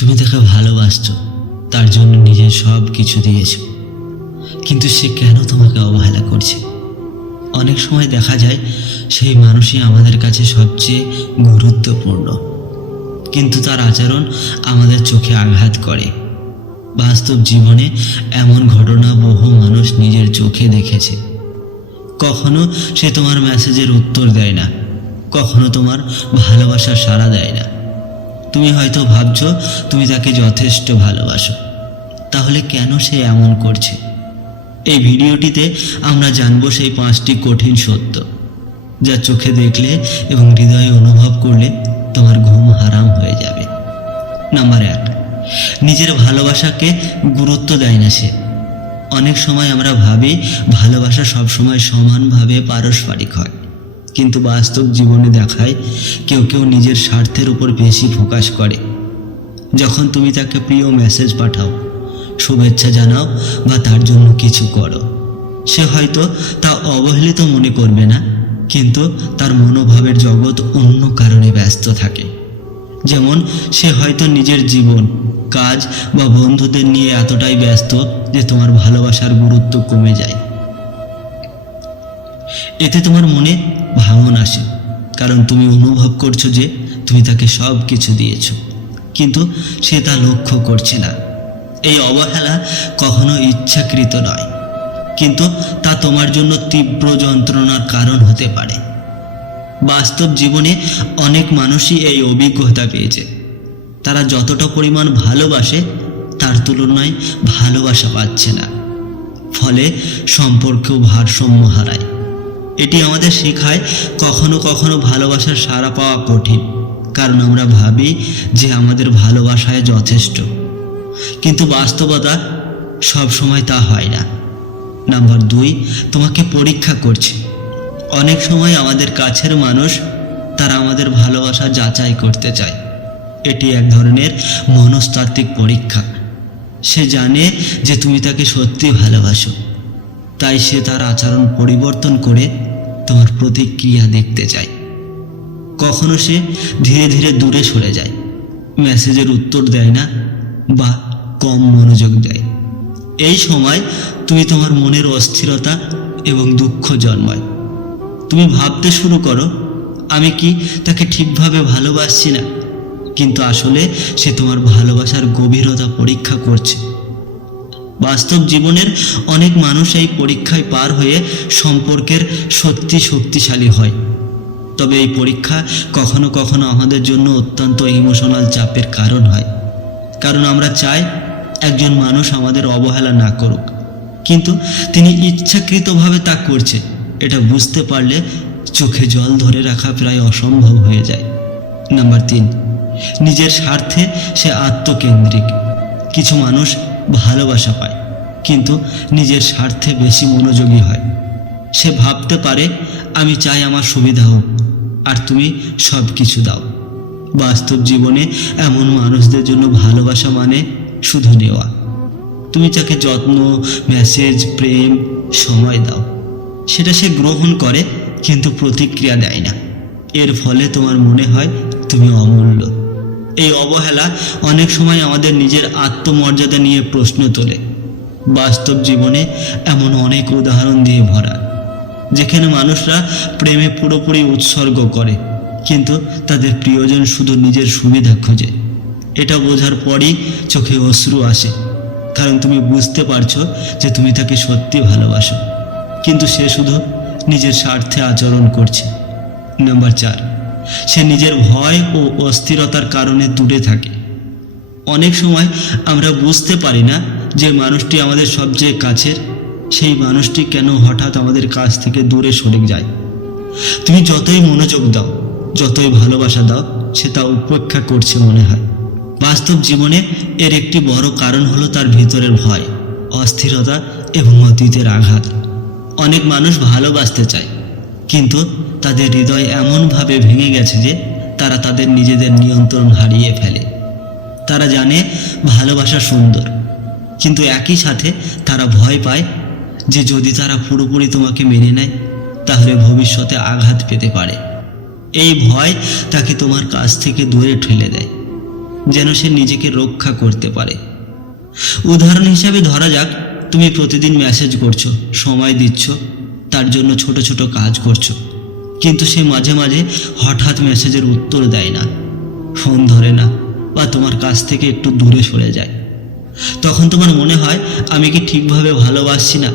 তুমি তাকে ভালোবাসছো, তার জন্য নিজের সব কিছু দিয়েছো, কিন্তু সে কেন তোমাকে অবহেলা করছে? অনেক সময় দেখা যায় সেই মানুষই আমাদের কাছে সবচেয়ে গুরুত্বপূর্ণ, কিন্তু তার আচরণ আমাদের চোখে আঘাত করে। বাস্তব জীবনে এমন ঘটনা বহু মানুষ নিজের চোখে দেখেছে। কখনো সে তোমার মেসেজের উত্তর দেয় না, কখনো তোমার ভালোবাসার সাড়া দেয় না। তুমি হয়তো ভাবছো তুমি তাকে যথেষ্ট ভালোবাসো, তাহলে কেন সে এমন করছে? এই ভিডিওটিতে আমরা জানবো সেই 5টি কঠিন সত্য, যা চোখে দেখলে এবং হৃদয়ে অনুভব করলে তোমার ঘুম হারাম হয়ে যাবে। নাম্বার 1, নিজের ভালোবাসাকে গুরুত্ব দেয় না সে। অনেক সময় আমরা ভাবি ভালোবাসা সবসময় সমানভাবে পারস্পরিক হয়, কিন্তু বাস্তব জীবনে দেখায় কেউ কেউ নিজের স্বার্থের উপর বেশি ফোকাস করে। যখন তুমি তাকে প্রিয় মেসেজ পাঠাও, শুভেচ্ছা জানাও বা তার জন্য কিছু করো, সে হয়তো তা অবহেলিত মনে করবে না, কিন্তু তার মনোভাবের জগৎ অন্য কারণে ব্যস্ত থাকে। যেমন সে হয়তো নিজের জীবন, কাজ বা বন্ধুদের নিয়ে এতটাই ব্যস্ত যে তোমার ভালোবাসার গুরুত্ব কমে যায়। এতে তোমার মনে ভাঙন আসে, কারণ তুমি অনুভব করছো যে তুমি তাকে সব কিছু দিয়েছো, কিন্তু সে তা লক্ষ্য করছে না। এই অবহেলা কখনো ইচ্ছাকৃত নয়, কিন্তু তা তোমার জন্য তীব্র যন্ত্রণার কারণ হতে পারে। বাস্তব জীবনে অনেক মানুষই এই অভিজ্ঞতা পেয়েছে। তারা যতটা পরিমাণ ভালোবাসে তার তুলনায় ভালোবাসা পাচ্ছে না, ফলে সম্পর্কেও ভারসাম্য হারায়। এটি আমাদের শেখায় কখনো কখনো ভালোবাসার সাড়া পাওয়া কঠিন, কারণ আমরা ভাবি যে আমাদের ভালোবাসায় যথেষ্ট, কিন্তু বাস্তবতা সবসময় তা হয় না। নাম্বার 2, তোমাকে পরীক্ষা করছে। অনেক সময় আমাদের কাছের মানুষ তারা আমাদের ভালোবাসা যাচাই করতে চায়। এটি এক ধরনের মনস্তাত্ত্বিক পরীক্ষা। সে জানে যে তুমি তাকে সত্যি ভালোবাসো, তাই সে তার আচরণ পরিবর্তন করে তোমার প্রতিক্রিয়া দেখতে চায়। কখনো সে ধীরে ধীরে দূরে সরে যায়, মেসেজের উত্তর দেয় না বা কম মনোযোগ দেয়। এই সময় তুমি তোমার মনের অস্থিরতা এবং দুঃখ জন্মায়। তুমি ভাবতে শুরু করো, আমি কি তাকে ঠিকভাবে ভালোবাসছি না? কিন্তু আসলে সে তোমার ভালোবাসার গভীরতা পরীক্ষা করছে। বাস্তব জীবনের অনেক মানুষ এই পরীক্ষায় পার হয়ে সম্পর্কের সত্যি শক্তিশালী হয়। তবে এই পরীক্ষা কখনো কখনো আমাদের জন্য অত্যন্ত ইমোশনাল চাপের কারণ হয়, কারণ আমরা চাই একজন মানুষ আমাদের অবহেলা না করুক, কিন্তু তিনি ইচ্ছাকৃতভাবে তা করছে। এটা বুঝতে পারলে চোখে জল ধরে রাখা প্রায় অসম্ভব হয়ে যায়। নাম্বার 3, নিজের স্বার্থে সে আত্মকেন্দ্রিক। কিছু মানুষ ভালোবাসা পায়, কিন্তু নিজের স্বার্থে বেশি মনোযোগী হয়। সে ভাবতে পারে আমি চাই আমার সুবিধা হোক, আর তুমি সব কিছু দাও। বাস্তব জীবনে এমন মানুষদের জন্য ভালোবাসা মানে শুধু নেওয়া। তুমি তাকে যত্ন, মেসেজ, প্রেম, সময় দাও, সেটা সে গ্রহণ করে কিন্তু প্রতিক্রিয়া দেয় না। এর ফলে তোমার মনে হয় তুমি অমূল্য। এই অবহেলা অনেক সময় আমাদের নিজের আত্মমর্যাদা নিয়ে প্রশ্ন তোলে। বাস্তব জীবনে এমন অনেক উদাহরণ দিয়ে ভরা, যেখানে মানুষরা প্রেমে পুরোপুরি উৎসর্গ করে, কিন্তু তাদের প্রিয়জন শুধু নিজের সুবিধা খোঁজে। এটা বোঝার পরই চোখে অশ্রু আসে, কারণ তুমি বুঝতে পারছো যে তুমি তাকে সত্যি ভালোবাসো, কিন্তু সে শুধু নিজের স্বার্থে আচরণ করছে। নাম্বার 4, সে নিজের ভয় ও অস্থিরতার কারণে দূরে থাকে। অনেক সময় আমরা বুঝতে পারি না যে মানুষটি আমাদের সবচেয়ে কাছের, সেই মানুষটি কেন হঠাৎ আমাদের কাছ থেকে দূরে সরে যায়। তুমি যতই মনোযোগ দাও, যতই ভালোবাসা দাও, সে তা উপেক্ষা করছে মনে হয়। বাস্তব জীবনে এর একটি বড় কারণ হলো তার ভিতরের ভয়, অস্থিরতা এবং অতীতের আঘাত। অনেক মানুষ ভালোবাসতে চায়, কিন্তু তাদের হৃদয় এমনভাবে ভেঙে গেছে যে তারা তাদের নিজেদের নিয়ন্ত্রণ হারিয়ে ফেলে। তারা জানে ভালোবাসা সুন্দর, কিন্তু একই সাথে তারা ভয় পায় যে যদি তারা পুরোপুরি তোমাকে মেনে নেয় তাহলে ভবিষ্যতে আঘাত পেতে পারে। এই ভয় তাকে তোমার কাছ থেকে দূরে ঠেলে দেয়। যেন সে নিজেকে রক্ষা করতে পারে। উদাহরণ হিসাবে ধরা যাক, তুমি প্রতিদিন মেসেজ করছো, সময় দিচ্ছ, তার জন্য ছোট ছোট কাজ করছো, কিন্তু সে মাঝে মাঝে হঠাৎ মেসেজের উত্তর দেয় না, ফোন ধরে না, বা তোমার কাছ থেকে একটু দূরে সরে যায়। তখন তোমার মনে হয়, আমি কি ঠিকভাবে ভালোবাসছি না,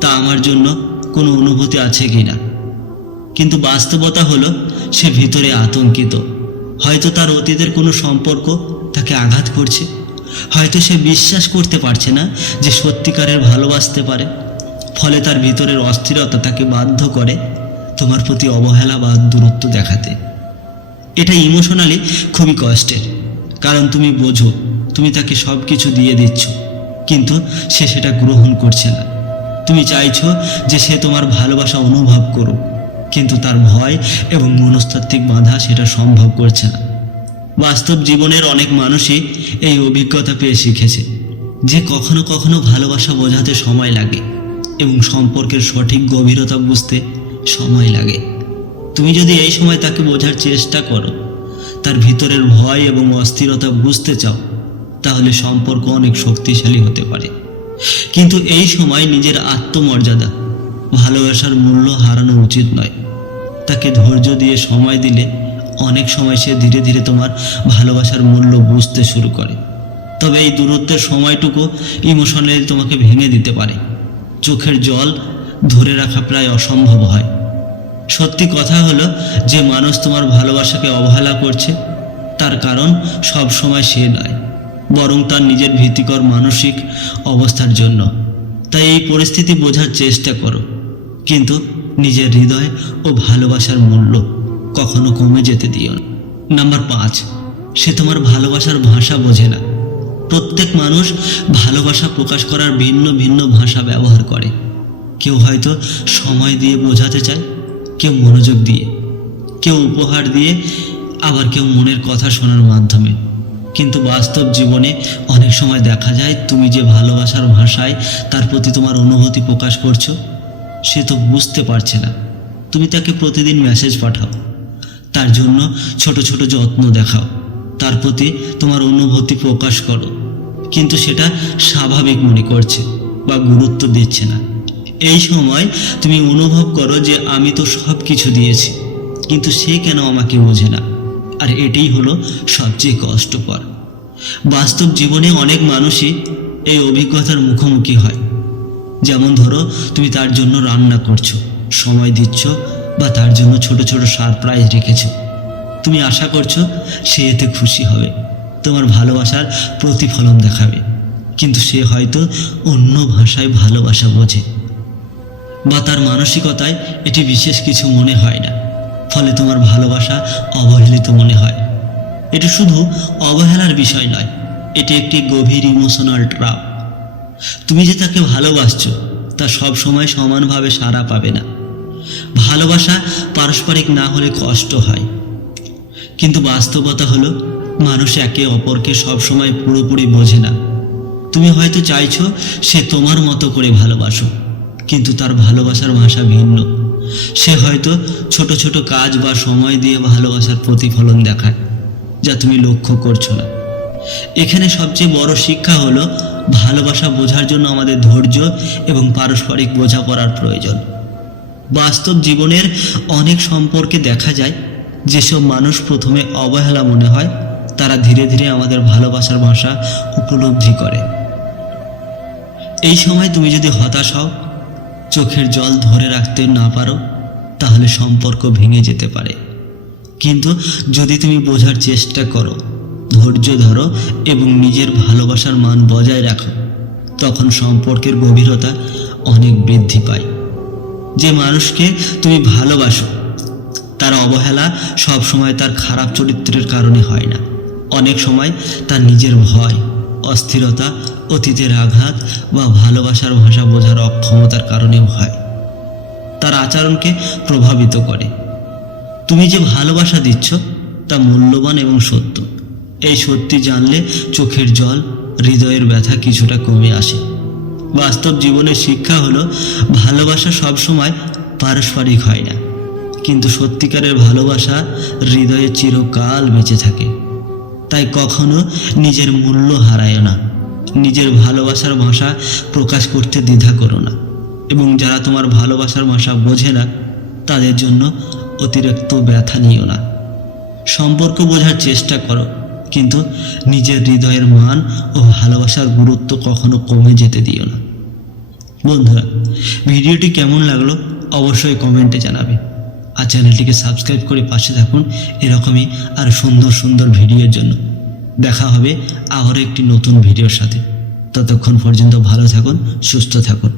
তা আমার জন্য কোনো অনুভূতি আছে কি না। কিন্তু বাস্তবতা হলো, সে ভিতরে আতঙ্কিত। হয়তো তার অতীতের কোনো সম্পর্ক তাকে আঘাত করছে, হয়তো সে বিশ্বাস করতে পারছে না যে সত্যিকারের ভালোবাসতে পারে। ফলে তার ভিতরের অস্থিরতা তাকে বাধ্য করে তোমার প্রতি অবহেলা বা দূরত্ব দেখাতে। এটা ইমোশনালি খুবই কষ্টের, কারণ তুমি বোঝো তুমি তাকে সব কিছু দিয়ে দিচ্ছ, কিন্তু সে সেটা গ্রহণ করছে না। তুমি চাইছো যে সে তোমার ভালোবাসা অনুভব করুক, কিন্তু তার ভয় এবং মনস্তাত্ত্বিক বাধা সেটা সম্ভব করছে না। বাস্তব জীবনের অনেক মানুষই এই অভিজ্ঞতা পেয়ে শিখেছে যে কখনো কখনো ভালোবাসা বোঝাতে সময় লাগে এবং সম্পর্কের সঠিক গভীরতা বুঝতে সময় লাগে। তুমি যদি এই সময় তাকে বোঝার চেষ্টা করো, তার ভিতরের ভয় এবং অস্থিরতা বুঝতে চাও, তাহলে সম্পর্ক অনেক শক্তিশালী হতে পারে। কিন্তু এই সময় নিজের আত্মমর্যাদা, ভালোবাসার মূল্য হারানো উচিত নয়। তাকে ধৈর্য দিয়ে সময় দিলে অনেক সময় সে ধীরে ধীরে তোমার ভালোবাসার মূল্য বুঝতে শুরু করে। তবে এই দূরত্বের সময়টুকু ইমোশনালি তোমাকে ভেঙে দিতে পারে। চোখের জল ধরে রাখা প্রায় অসম্ভব হয়। সত্যি কথা হলো, যে মানুষ তোমার ভালোবাসাকে অবহেলা করছে, তার কারণ সব সময় সে নয়, বরং তার নিজের ভীতিকর মানসিক অবস্থার জন্য। তাই এই পরিস্থিতি বোঝার চেষ্টা করো, কিন্তু নিজের হৃদয় ও ভালোবাসার মূল্য কখনো কমে যেতে দিও না। নাম্বার 5, সে তোমার ভালোবাসার ভাষা বোঝে না। প্রত্যেক মানুষ ভালোবাসা প্রকাশ করার ভিন্ন ভিন্ন ভাষা ব্যবহার করে। কেউ হয়তো সময় দিয়ে বোঝাতে চায়, কেউ মনোযোগ দিয়ে, কেউ উপহার দিয়ে, আবার কেউ মনের কথা শোনার মাধ্যমে। কিন্তু বাস্তব জীবনে অনেক সময় দেখা যায়, তুমি যে ভালোবাসার ভাষায় তার প্রতি তোমার অনুভূতি প্রকাশ করছো, সে তো বুঝতে পারছে না। তুমি তাকে প্রতিদিন মেসেজ পাঠাও, তার জন্য ছোট ছোট যত্ন দেখাও, তার প্রতি তোমার অনুভূতি প্রকাশ করো, কিন্তু সেটা স্বাভাবিক মনে করছে বা গুরুত্ব দিচ্ছে না। এই সময় তুমি অনুভব করো যে আমি তো সব কিছু দিয়েছি, কিন্তু সে কেন আমাকে বোঝে না। আর এটাই হলো সবচেয়ে কষ্টকর। বাস্তব জীবনে অনেক মানুষই এই অভিজ্ঞতার মুখোমুখি হয়। যেমন ধরো, তুমি তার জন্য রান্না করছো, সময় দিচ্ছ, বা তার জন্য ছোট ছোট সারপ্রাইজ রেখেছো। তুমি আশা করছো সে এতে খুশি হবে, তোমার ভালোবাসার প্রতিফলন দেখাবে, কিন্তু সে হয়তো অন্য ভাষায় ভালোবাসা বোঝে, বা তার মানসিকতায় এটি বিশেষ কিছু মনে হয় না। ফলে তোমার ভালোবাসা অবহেলিত মনে হয়। এটি শুধু অবহেলার বিষয় নয়, এটি একটি গভীর ইমোশনাল ট্র্যাপ। তুমি যে তাকে ভালোবাসছো, তা সব সময় সমানভাবে সাড়া পাবে না। ভালোবাসা পারস্পরিক না হলে কষ্ট হয়, কিন্তু বাস্তবতা হলো মানুষ একে অপরকে সবসময় পুরোপুরি বোঝে না। তুমি হয়তো চাইছো সে তোমার মতো করে ভালোবাসো, কিন্তু তার ভালোবাসার ভাষা ভিন্ন। সে হয়তো ছোট ছোট কাজ বা সময় দিয়ে ভালোবাসার প্রতিফলন দেখায়, যা তুমি লক্ষ্য করছো না। এখানে সবচেয়ে বড় শিক্ষা হলো, ভালোবাসা বোঝার জন্য আমাদের ধৈর্য এবং পারস্পরিক বোঝাপড়ার প্রয়োজন। বাস্তব জীবনের অনেক সম্পর্কে দেখা যায়, যেসব মানুষ প্রথমে অবহেলা মনে হয়, তারা ধীরে ধীরে আমাদের ভালোবাসার ভাষা উপলব্ধি করে। এই সময় তুমি যদি হতাশ হও, চোখের জল ধরে রাখতে না পারো, তাহলে সম্পর্ক ভেঙে যেতে পারে। কিন্তু যদি তুমি বোঝার চেষ্টা করো, ধৈর্য ধরো এবং নিজের ভালোবাসার মান বজায় রাখো, তখন সম্পর্কের গভীরতা অনেক বৃদ্ধি পায়। যে মানুষকে তুমি ভালোবাসো, তার অবহেলা সবসময় তার খারাপ চরিত্রের কারণে হয় না। অনেক সময় তার নিজের ভয়, অস্থিরতা, অতীতের আঘাত বা ভালোবাসার ভাষা বোঝার অক্ষমতার কারণেও হয়। তার আচরণকে প্রভাবিত করে। তুমি যে ভালোবাসা দিচ্ছ তা মূল্যবান এবং সত্য। এই সত্যি জানলে চোখের জল, হৃদয়ের ব্যথা কিছুটা কমে আসে। বাস্তব জীবনের শিক্ষা হলো, ভালোবাসা সবসময় পারস্পরিক হয় না, কিন্তু সত্যিকারের ভালোবাসা হৃদয়ে চিরকাল বেঁচে থাকে। তাই কখনো নিজের মূল্য হারায় না। নিজের ভালোবাসার ভাষা প্রকাশ করতে দ্বিধা করো না, এবং যারা তোমার ভালোবাসার ভাষা বোঝে না তাদের জন্য অতিরিক্ত ব্যথা নিও না। সম্পর্ক বোঝার চেষ্টা করো, কিন্তু নিজের হৃদয়ের মান ও ভালোবাসার গুরুত্ব কখনো কমে যেতে দিও না। বন্ধুরা, ভিডিওটি কেমন লাগলো অবশ্যই কমেন্টে জানাবে, আর চ্যানেলটিকে সাবস্ক্রাইব করে পাশে থাকুন এরকমই আর সুন্দর সুন্দর ভিডিওর জন্য। দেখা হবে আবারও একটি নতুন ভিডিওর সাথে। ততক্ষণ পর্যন্ত ভালো থাকুন, সুস্থ থাকুন।